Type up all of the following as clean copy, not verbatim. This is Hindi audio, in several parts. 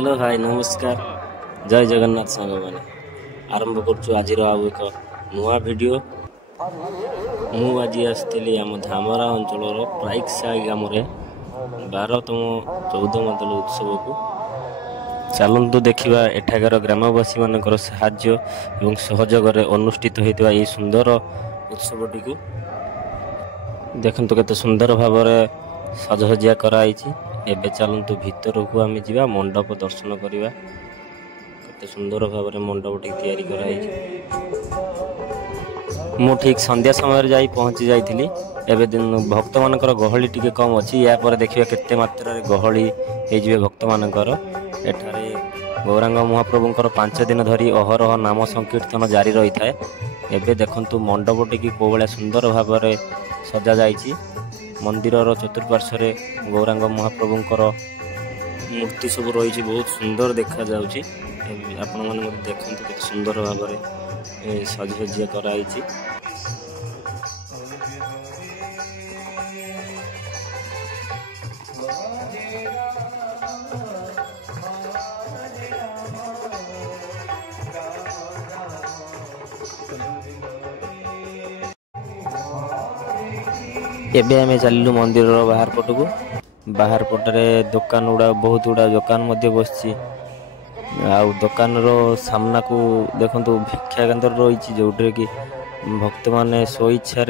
हेलो भाई नमस्कार जय जगन्नाथ सांग मैंने आरंभ करुँ आज एक नुआ वीडियो मु आज आसती आम धामरा अंचल प्राइकसाई ग्राम 12तम 14 मतल उत्सव को चलतु देखा एठाकार ग्रामवासी मानकर साहाय्य एवं सहयोग अनुष्ठित होता यह सुंदर उत्सवटी को देखु केते सुंदर भाव सजसजिया कराई। एबे चलतु भीतर को आम जा मंडप दर्शन करवा केते सुंदर भाव मंडपटी तैयारी कराई। मु ठीक संध्या समय जाई पहुंची जाइथिली। एबे भक्त मानकर गहली टिके कम अच्छी या पर देखिए केते मात्रा रे गहली हे भक्त मानकर एठारे गौरांग महाप्रभुंकर 5 दिन धरी अहरह नाम संकीर्तन जारी रही थाए। एबे देखंतु मंडपटी की को बळे सुंदर भाव सजा जाइछि। मंदिरर चतुर्पार्श्व गौरांग महाप्रभुंकर मूर्ति सब रही बहुत सुंदर देखा जाउछि। आपण माने देखंतु केते सुंदर भाव सजसजिया कराई। एबे आमे चलिलु मंदिर बाहर पट को। बाहर पटरे दुकान गुड़ा बहुत गुड़ा दुकान मध्य बसछि। दुकान रो सामना को देखंतु भिक्षा केंद्र रही जोटे कि भक्त माने स्वेच्छा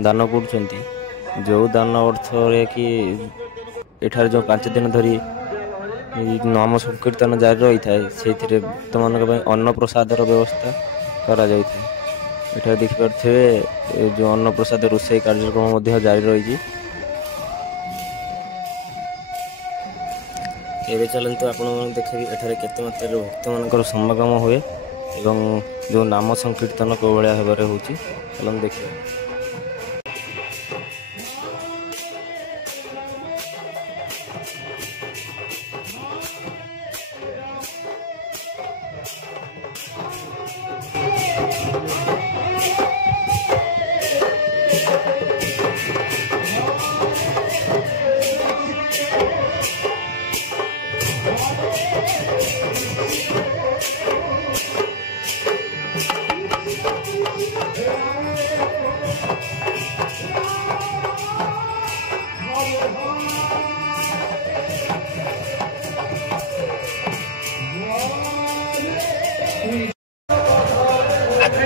दान करछंती। जो दान अर्थ रे कि एठार जो 5 दिन धरी नाम संकीर्तन जारी रही थाए से भक्त मानक अन्न प्रसाद व्यवस्था करा जाय थाए। एठा देखिपे जो अन्न प्रसाद रोषे कार्यक्रम जारी रही। एवं चलते आपण देखिए एठारे केते मात्रा भक्त मानकर समागम हुए एवं जो नाम संकीर्तन को भाया भाव होची चलन देखिए।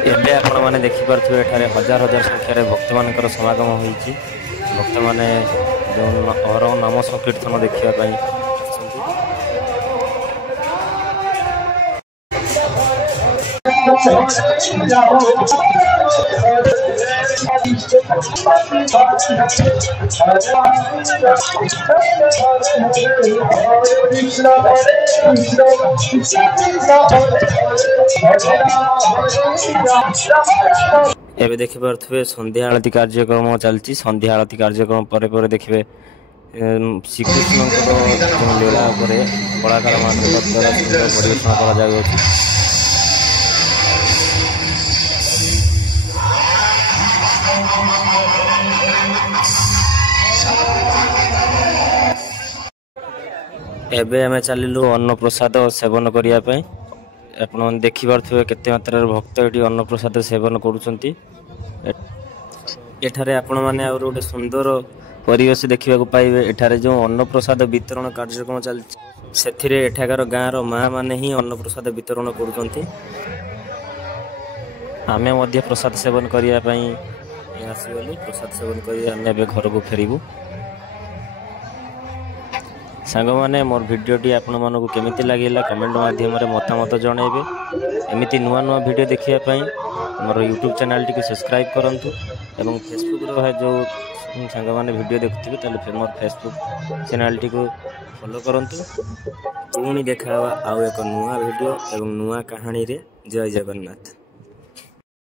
एबे आपण माने देखि पारथुवे एठारे हजार हजार संख्या रे भक्त मानकर समागम होईची। भक्त माने जो अहरह नाम संकीर्तन देखिया पई एबे देखि पारथुवे संध्या आरती कार्यक्रम चलची। संध्या आरती कार्यक्रम परे परे देखिबे श्रीकृष्ण लीला कलाकार मान द्वारा परिवेषण करा जाउछि। एबे हमें चलिलु अन्न प्रसाद सेवन करिया पई। आपण देखि पारथुवे केते मात्रा भक्त एठी अन्न प्रसाद सेवन करूछंती। एठारे आपण माने और गोटे सुंदर परिवेश देखिबा को पाइबे। एठारे जो अन्न प्रसाद वितरण कार्यक्रम चल सेथिरे एठाकार गाँर माँ माने ही अन्न प्रसाद वितरण करूछंती। आमे मध्य प्रसाद सेवन करिया पई आसीगलु। प्रसाद सेवन करिया आमे एबे घर को फेरिबु। सांग माने मोर वीडियोटी आपण मानकु केमिति लागिला कमेंट माध्यम रे मतामत जणाइबे। एमिति नुआ नुआ वीडियो देखिया पई मोर यूट्यूब चैनल टी सब्सक्राइब करंतु एवं फेसबुक रो जो सांग माने वीडियो देखुथिबे ताले मोर फेसबुक चैनल टी को फॉलो करंतु। पुणी देखा आउ एक नुआ वीडियो एवं नुआ कहानी रे। जय जगन्नाथ।